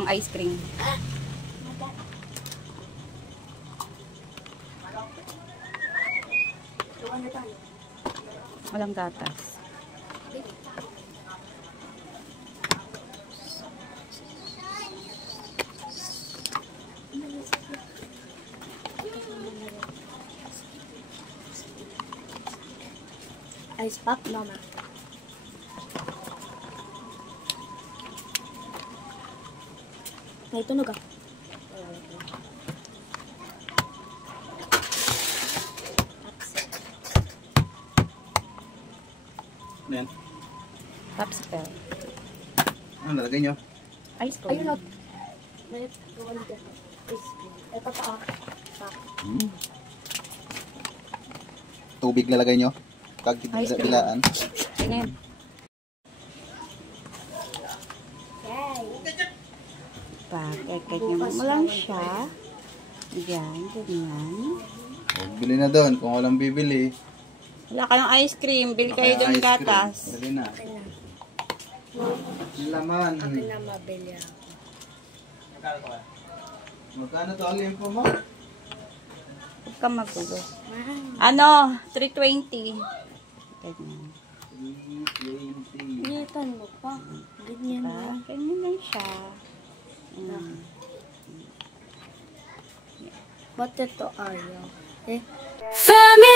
pang ice cream. Walang gatas. Ice pop, mama. May tunog ah. Ano yan? Popsicle. Ano nalagay nyo? Ice cream. Ayun, may tuwan dyan. Ice cream. Ito pa ah. Tubig lalagay nyo? Ice cream. Bilaan. Tingin. Yay! Pakikigyan mo lang siya. Yan, ganyan. Bili na doon kung walang bibili. Wala kayong ice cream. Bili kayo doon gatas. Bili na. Okay na. Laman. Okay na, mabili ako. Magkano to alim po mo? Huwag ka magulo. Wow. Ano? 320. Ganyan. 320. Initan mo pa. Ganyan Diba? na. Ganyan lang siya. Mm. Ba't ito ayaw? Eh? Family.